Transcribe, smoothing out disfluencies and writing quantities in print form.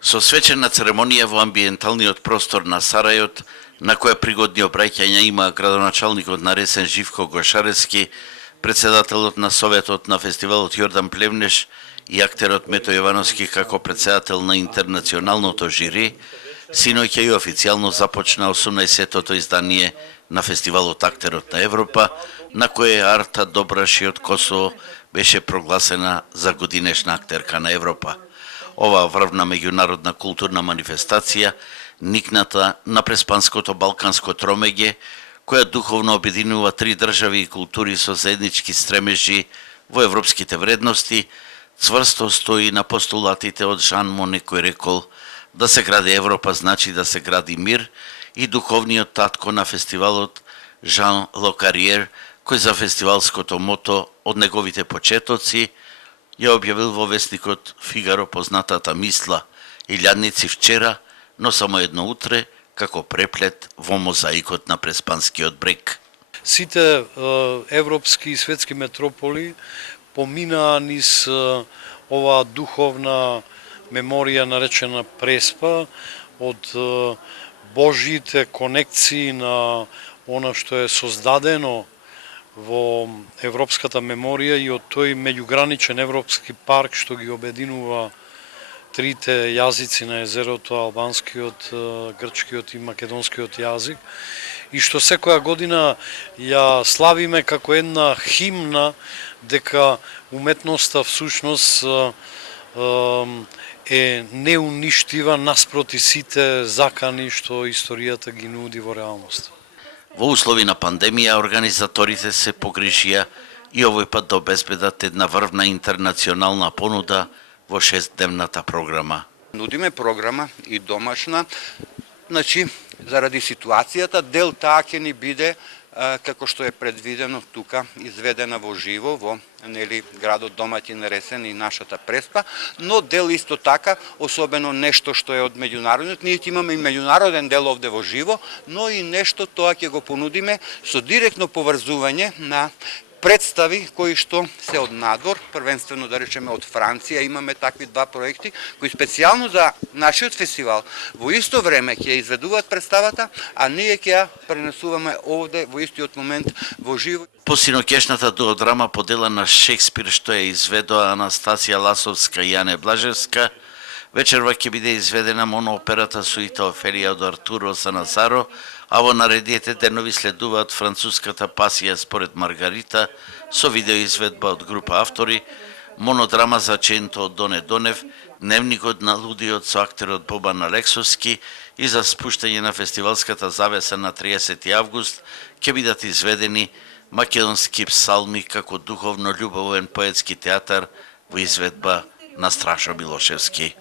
Со свечена церемонија во амбиенталниот простор на Сарајот, на која пригодни обраќања има градоначалникот на Ресен Живко Гошарески, председателот на Советот на фестивалот Јордан Плевнеш и актерот Мето Јовановски како председател на интернационалното жири, синоќа и официјално започна 18-тото издание на фестивалот Актерот на Европа, на кое Арта Добраши од Косово беше прогласена за годинешна актерка на Европа. Оваа врвна меѓународна културна манифестација, никната на преспанското балканско тромеѓе, која духовно обединува три држави и култури со заеднички стремежи во европските вредности, цврсто стои на постулатите од Жан Моне кој рекол да се гради Европа значи да се гради мир, и духовниот татко на фестивалот Жан Локариер, кој за фестивалското мото од неговите почетоци ја објавил во вестникот Фигаро познатата мисла илјадници вчера, но само едно утре, како преплет во мозаикот на Преспанскиот брег. Сите европски и светски метрополи поминаа низ оваа духовна меморија наречена Преспа, од Божите конекции на она што е создадено во европската меморија и од тој меѓуграничен европски парк што ги обединува трите јазици на езерото, албанскиот, грчкиот и македонскиот јазик, и што секоја година ја славиме како една химна дека уметноста всушност е неуништива наспроти сите закани што историјата ги нуди во реалност. Во услови на пандемија, организаторите се погрижија и овој пат да обезбедат една врвна интернационална понуда во 6-дневната програма. Нудиме програма и домашна, значи, заради ситуацијата, дел таа ќе ни биде како што е предвидено тука, изведена во живо во градот домаќин Ресен и нашата Преспа, но дел исто така, особено нешто што е од меѓународниот, ние ќе имаме и меѓународен дел овде во живо, но и нешто тоа ќе го понудиме со директно поврзување на представи кои што се од надвор, првенствено да речеме од Франција, имаме такви два проекти кои специјално за нашиот фестивал во исто време ќе изведуваат представата, а ние ќе ја пренесуваме овде во истиот момент во живо. Посиноќешната дуодрама по дела на Шекспир што ја изведоа Анастасија Ласовска и Јане Блажевска, вечерва ќе биде изведена монооперата Суита Офелија од Артуро Санасаро, а во наредните денови следуваат француската пасија според Маргарита со видеоизведба од група автори, монодрама за Ченто од Доне Донев, дневникот на лудиот со актерот Бобан Алексовски и за спуштање на фестивалската завеса на 30 август ќе бидат изведени македонски псалми како духовно љубовен поетски театар во изведба на Страшо Милошевски.